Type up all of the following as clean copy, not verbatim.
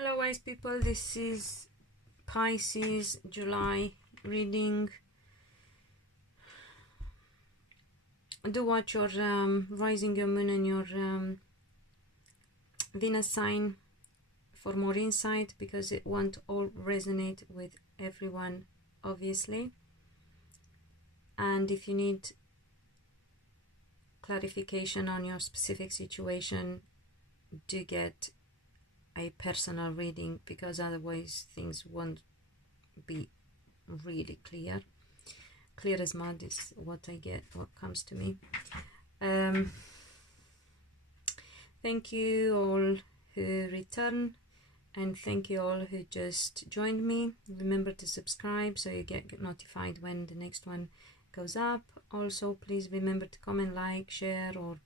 Hello wise people, this is Pisces July reading. Do watch your rising, your moon and your Venus sign for more insight, because it won't all resonate with everyone obviously. And if you need clarification on your specific situation, do get a personal reading, because otherwise things won't be really clear as mud is what I get, what comes to me. Thank you all who return, and thank you all who just joined me. Remember to subscribe so you get notified when the next one goes up. Also, please remember to comment, like, share, or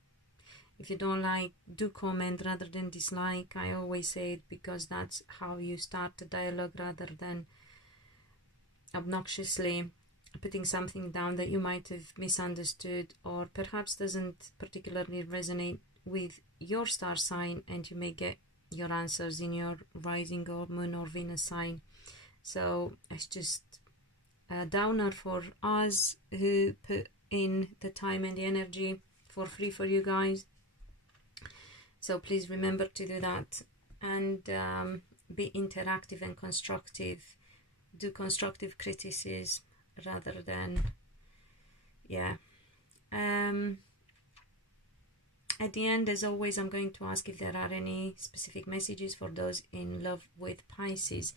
if you don't like, do comment rather than dislike. I always say it because that's how you start a dialogue, rather than obnoxiously putting something down that you might have misunderstood or perhaps doesn't particularly resonate with your star sign, and you may get your answers in your rising or moon or Venus sign. So it's just a downer for us who put in the time and the energy for free for you guys. So please remember to do that, and be interactive and constructive. Do constructive criticism rather than, yeah. At the end, as always, I'm going to ask if there are any specific messages for those in love with Pisces.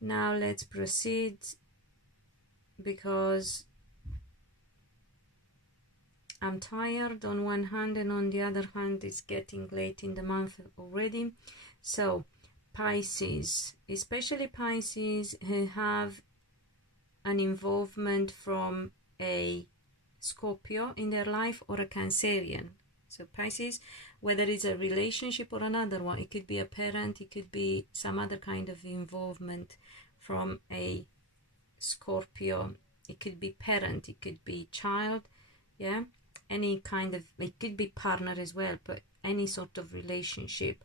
Now let's proceed, because I'm tired on one hand, and on the other hand it's getting late in the month already. So Pisces, especially Pisces who have an involvement from a Scorpio in their life or a Cancerian. So Pisces, whether it's a relationship or another one, it could be a parent, it could be some other kind of involvement from a Scorpio. It could be parent, it could be child, yeah, any kind of, it could be partner as well, but any sort of relationship.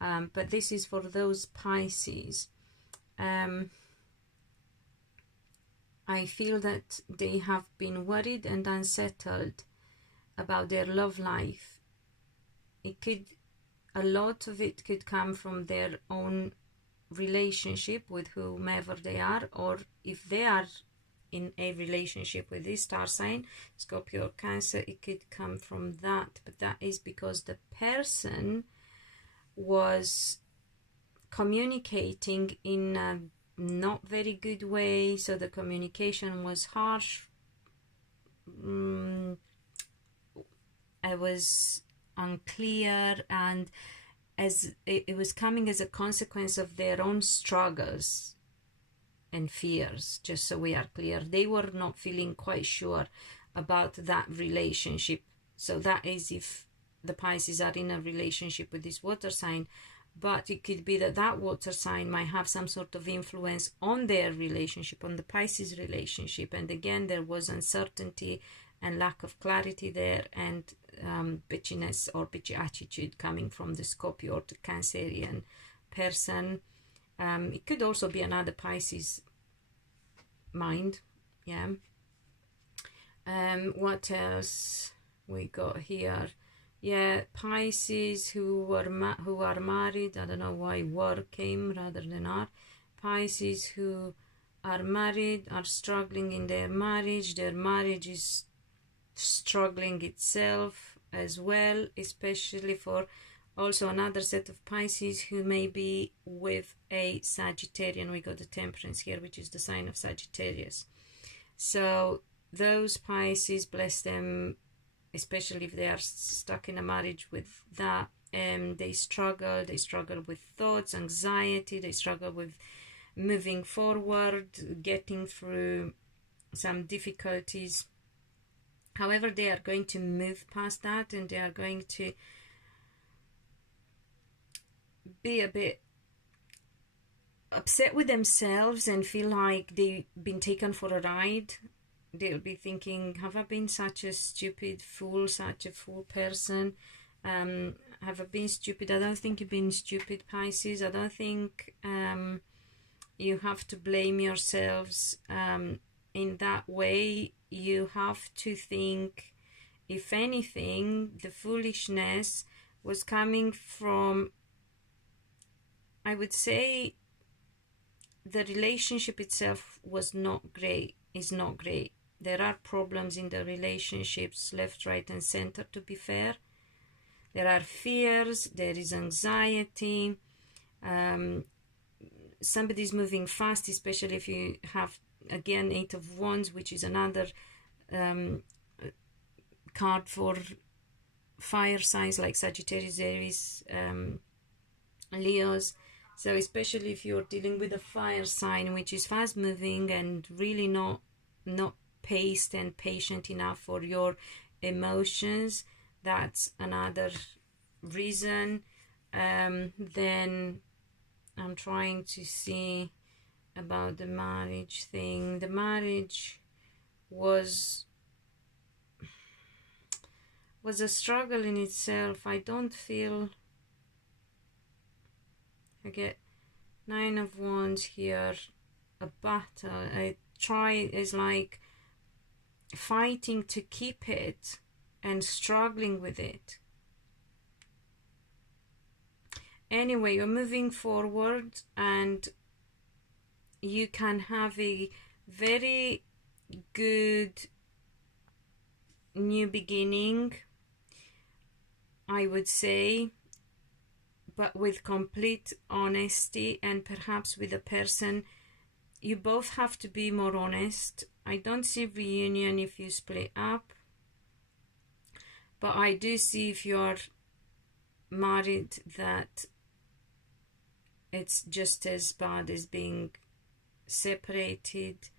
But this is for those Pisces. I feel that they have been worried and unsettled about their love life. It could, a lot of it could come from their own relationship with whomever they are, or if they are in a relationship with this star sign, Scorpio or Cancer, it could come from that. But that is because the person was communicating in a not very good way, so the communication was harsh. It was unclear, and as it was coming as a consequence of their own struggles and fears. Just so we are clear, they were not feeling quite sure about that relationship. So that is if the Pisces are in a relationship with this water sign. But it could be that that water sign might have some sort of influence on their relationship, on the Pisces relationship. And again, there was uncertainty and lack of clarity there, and bitchiness or bitchy attitude coming from the Scorpio or the Cancerian person. It could also be another Pisces mind, yeah. What else we got here? Yeah, Pisces who are married. I don't know why were came rather than are. Pisces who are married are struggling in their marriage. Their marriage is struggling itself as well, especially for also another set of Pisces who may be with a Sagittarian. We got the Temperance here, which is the sign of Sagittarius. So those Pisces, bless them, especially if they are stuck in a marriage with that, they struggle with thoughts, anxiety, they struggle with moving forward, getting through some difficulties. However, they are going to move past that, and they are going to be a bit upset with themselves and feel like they've been taken for a ride. They'll be thinking, have I been such a stupid fool, such a fool person? have I been stupid? I don't think you've been stupid, Pisces. I don't think you have to blame yourselves in that way. You have to think, if anything, the foolishness was coming from, I would say, the relationship itself was not great, is not great. There are problems in the relationships, left, right, and center, to be fair. There are fears, there is anxiety, somebody's moving fast, especially if you have, again, Eight of Wands, which is another card for fire signs like Sagittarius, Aries, Leos. So especially if you're dealing with a fire sign which is fast moving and really not paced and patient enough for your emotions, that's another reason. Then I'm trying to see about the marriage thing. The marriage was a struggle in itself. I don't feel, I get Nine of Wands here, a battle. Is like fighting to keep it and struggling with it. Anyway, you're moving forward and you can have a very good new beginning, I would say, but with complete honesty, and perhaps with a person. You both have to be more honest. I don't see reunion if you split up, but I do see if you're married that it's just as bad as being separated,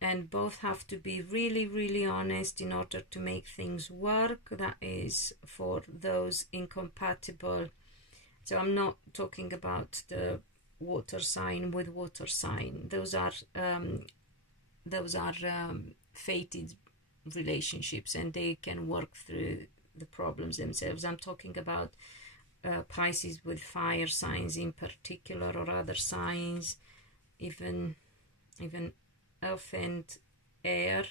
and both have to be really, really honest in order to make things work. That is for those incompatible. So I'm not talking about the water sign with water sign. Those are fated relationships, and they can work through the problems themselves. I'm talking about Pisces with fire signs in particular, or other signs, even earth and air.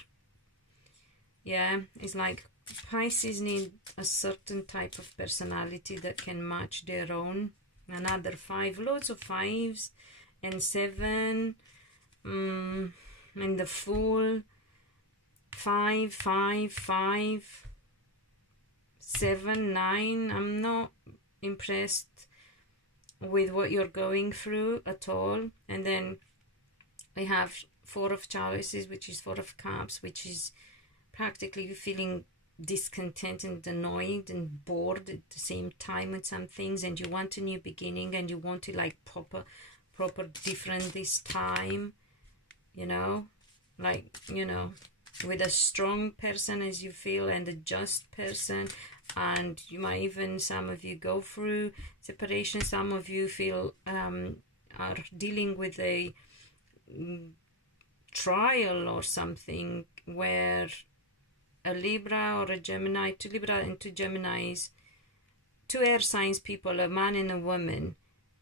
Yeah, it's like Pisces need a certain type of personality that can match their own. Another 5, loads of 5s, and 7, and the Fool, 5, 5, 5, 7, 9. I'm not impressed with what you're going through at all. And then we have 4 of Chalices, which is 4 of Cups, which is practically feeling discontent and annoyed and bored at the same time with some things, and you want a new beginning, and you want it like proper different this time, you know, like, you know, with a strong person as you feel, and a just person. And you might even, some of you go through separation, some of you feel are dealing with a trial or something, where a Libra or a Gemini, 2 Libra and 2 Geminis, 2 air signs people, a man and a woman.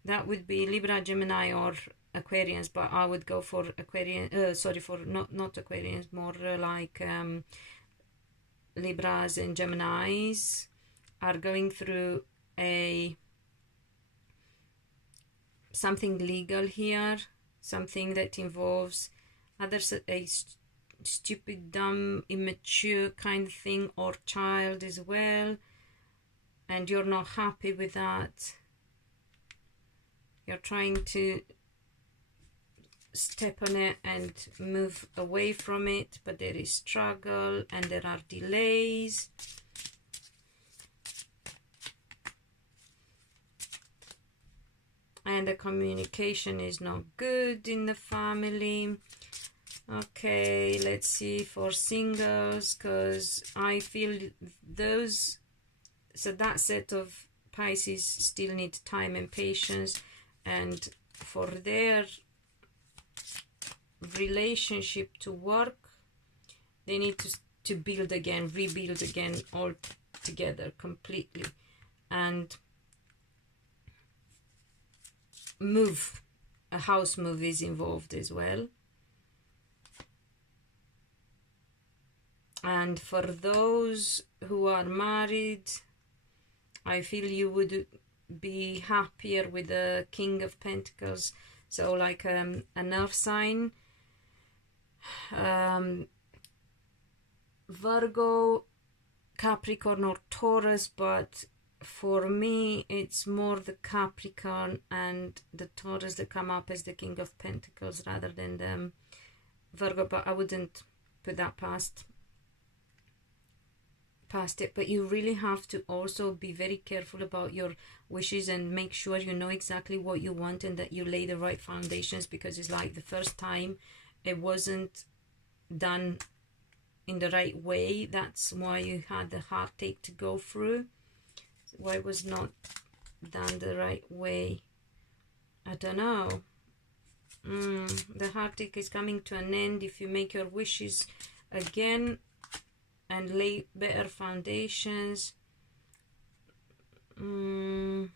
That would be Libra, Gemini, or Aquarians, but I would go for Aquarian, not Aquarians, more like Libras and Geminis are going through something legal here, something that involves a stupid, dumb, immature kind of thing, or child as well, and you're not happy with that. You're trying to step on it and move away from it, but there is struggle and there are delays. And the communication is not good in the family. Okay, let's see for singles, because I feel those, so that set of Pisces still need time and patience, and for their relationship to work, they need to build again, rebuild again, all together completely. and move. A house move is involved as well. And for those who are married, I feel you would be happier with the King of Pentacles. So like an earth sign, Virgo, Capricorn or Taurus, but for me it's more the Capricorn and the Taurus that come up as the King of Pentacles rather than the Virgo, but I wouldn't put that past it. But you really have to also be very careful about your wishes and make sure you know exactly what you want and that you lay the right foundations, because it's like the first time it wasn't done in the right way. That's why you had the heartache to go through. Why it was not done the right way, I don't know. The heartache is coming to an end if you make your wishes again and lay better foundations. I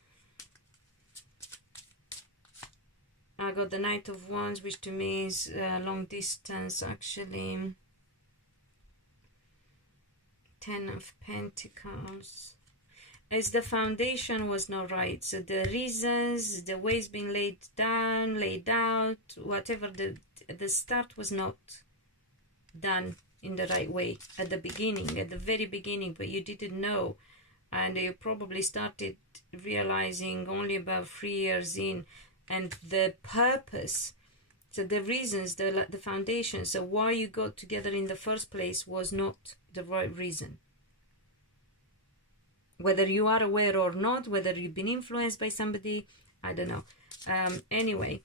got the Knight of Wands, which to me is long distance actually. Ten of Pentacles. As the foundation was not right, so the reasons, the way it's been laid down, laid out, whatever, the start was not done in the right way at the beginning, at the very beginning, but you didn't know, and you probably started realizing only about 3 years in, and the purpose, so the reasons, the foundation, so why you got together in the first place was not the right reason. Whether you are aware or not, whether you've been influenced by somebody, I don't know. Anyway,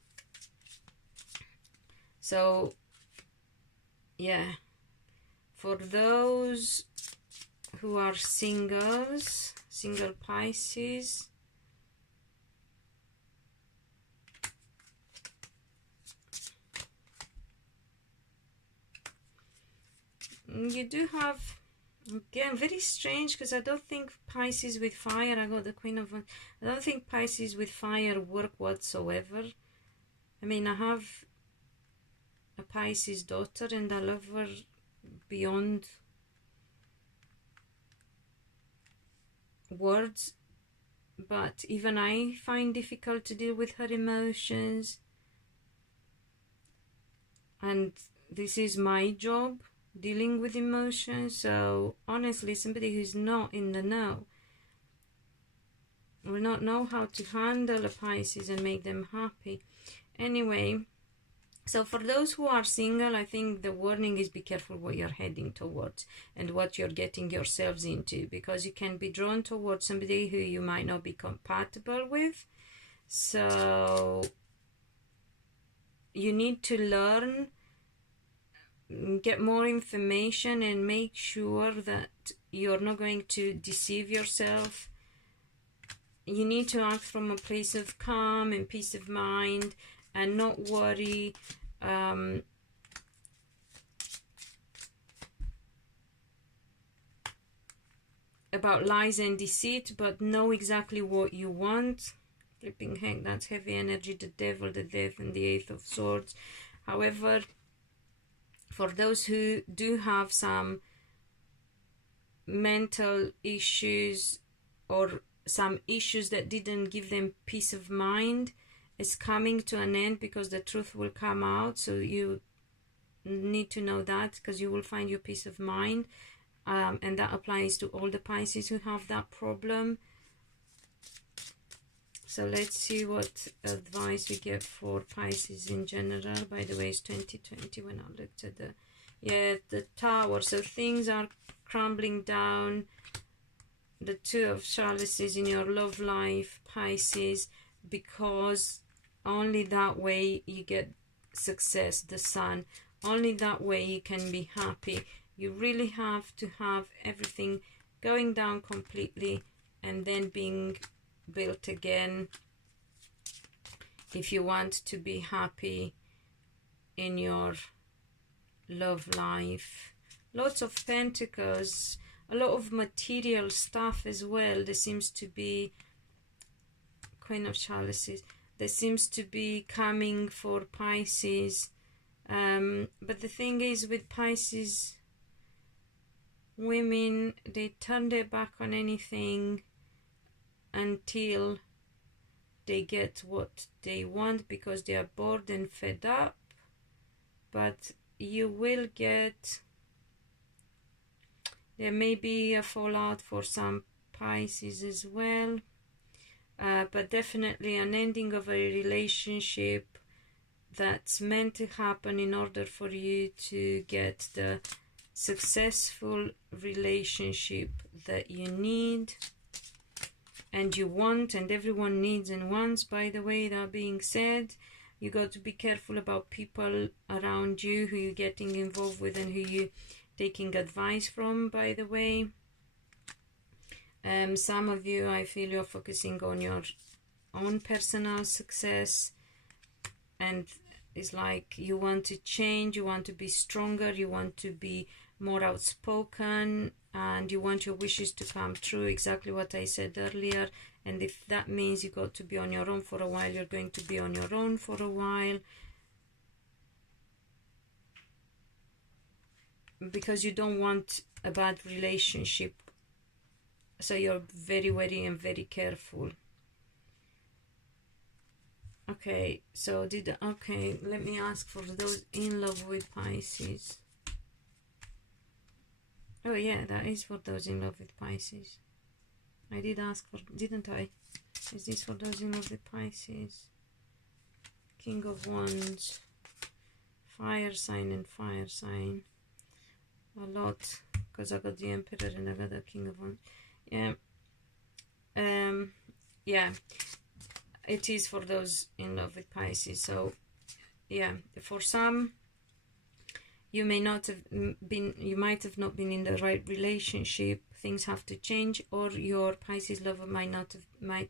so yeah, for those who are singles, single Pisces, you do have, again, very strange, because I don't think Pisces with fire, I got the Queen of Wands, I don't think Pisces with fire work whatsoever. I mean, I have a Pisces daughter and I love her beyond words, but even I find difficult to deal with her emotions, and this is my job, dealing with emotions. So honestly, somebody who's not in the know will not know how to handle a Pisces and make them happy. Anyway, so for those who are single, I think the warning is be careful what you're heading towards and what you're getting yourselves into, because you can be drawn towards somebody who you might not be compatible with. So you need to learn, get more information, and make sure that you're not going to deceive yourself. You need to act from a place of calm and peace of mind and not worry about lies and deceit, but know exactly what you want. Flipping heck, that's heavy energy, the devil, the death, and the Eight of Swords. However, for those who do have some mental issues or some issues that didn't give them peace of mind, it's coming to an end, because the truth will come out. So you need to know that, because you will find your peace of mind, and that applies to all the Pisces who have that problem. So let's see what advice we get for Pisces in general. By the way, it's 2020 when I looked at the Tower. So things are crumbling down. The Two of Chalices in your love life, Pisces, because only that way you get success, the Sun. Only that way you can be happy. You really have to have everything going down completely and then being built again if you want to be happy in your love life. Lots of Pentacles. a lot of material stuff as well. There seems to be Queen of Chalices. There seems to be coming for Pisces. But the thing is, with Pisces women, they turn their back on anything until they get what they want, because they are bored and fed up. But you will get, there may be a fallout for some Pisces as well, but definitely an ending of a relationship that's meant to happen in order for you to get the successful relationship that you need and you want, and everyone needs and wants. By the way, that being said, you got to be careful about people around you who you're getting involved with and who you're taking advice from, by the way. Some of you, I feel you're focusing on your own personal success, and it's like you want to change, you want to be stronger, you want to be more outspoken, and you want your wishes to come true, exactly what I said earlier. And if that means you got to be on your own for a while, you're going to be on your own for a while, because you don't want a bad relationship. So you're very wary and very careful. Okay, so let me ask for those in love with Pisces. Oh yeah, that is for those in love with Pisces. I did ask for, didn't I? Is this for those in love with Pisces? King of Wands, fire sign and fire sign. A lot, because I got the Emperor and I got the King of Wands. Yeah. Yeah. It is for those in love with Pisces. So yeah, for some, you may not have been, you might have not been in the right relationship. Things have to change, or your Pisces lover might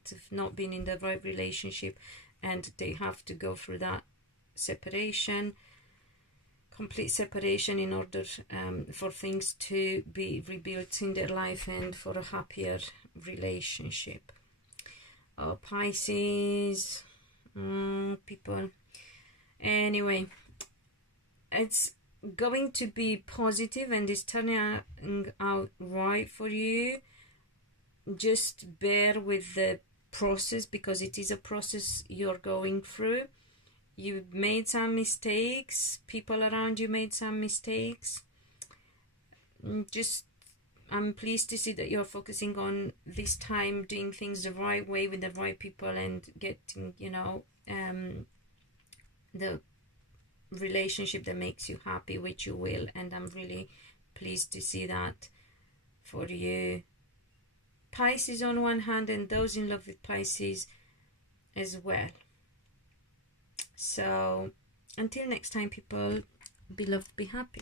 have not been in the right relationship, and they have to go through that separation, complete separation, in order for things to be rebuilt in their life and for a happier relationship. Oh, Pisces, people. Anyway, it's going to be positive and it's turning out right for you. Just bear with the process, because it is a process you're going through. You made some mistakes, people around you made some mistakes. I'm pleased to see that you're focusing on this time doing things the right way with the right people and getting, you know, the relationship that makes you happy, which you will. And I'm really pleased to see that for you. Pisces on one hand, and those in love with Pisces as well. So until next time, people, be loved, be happy.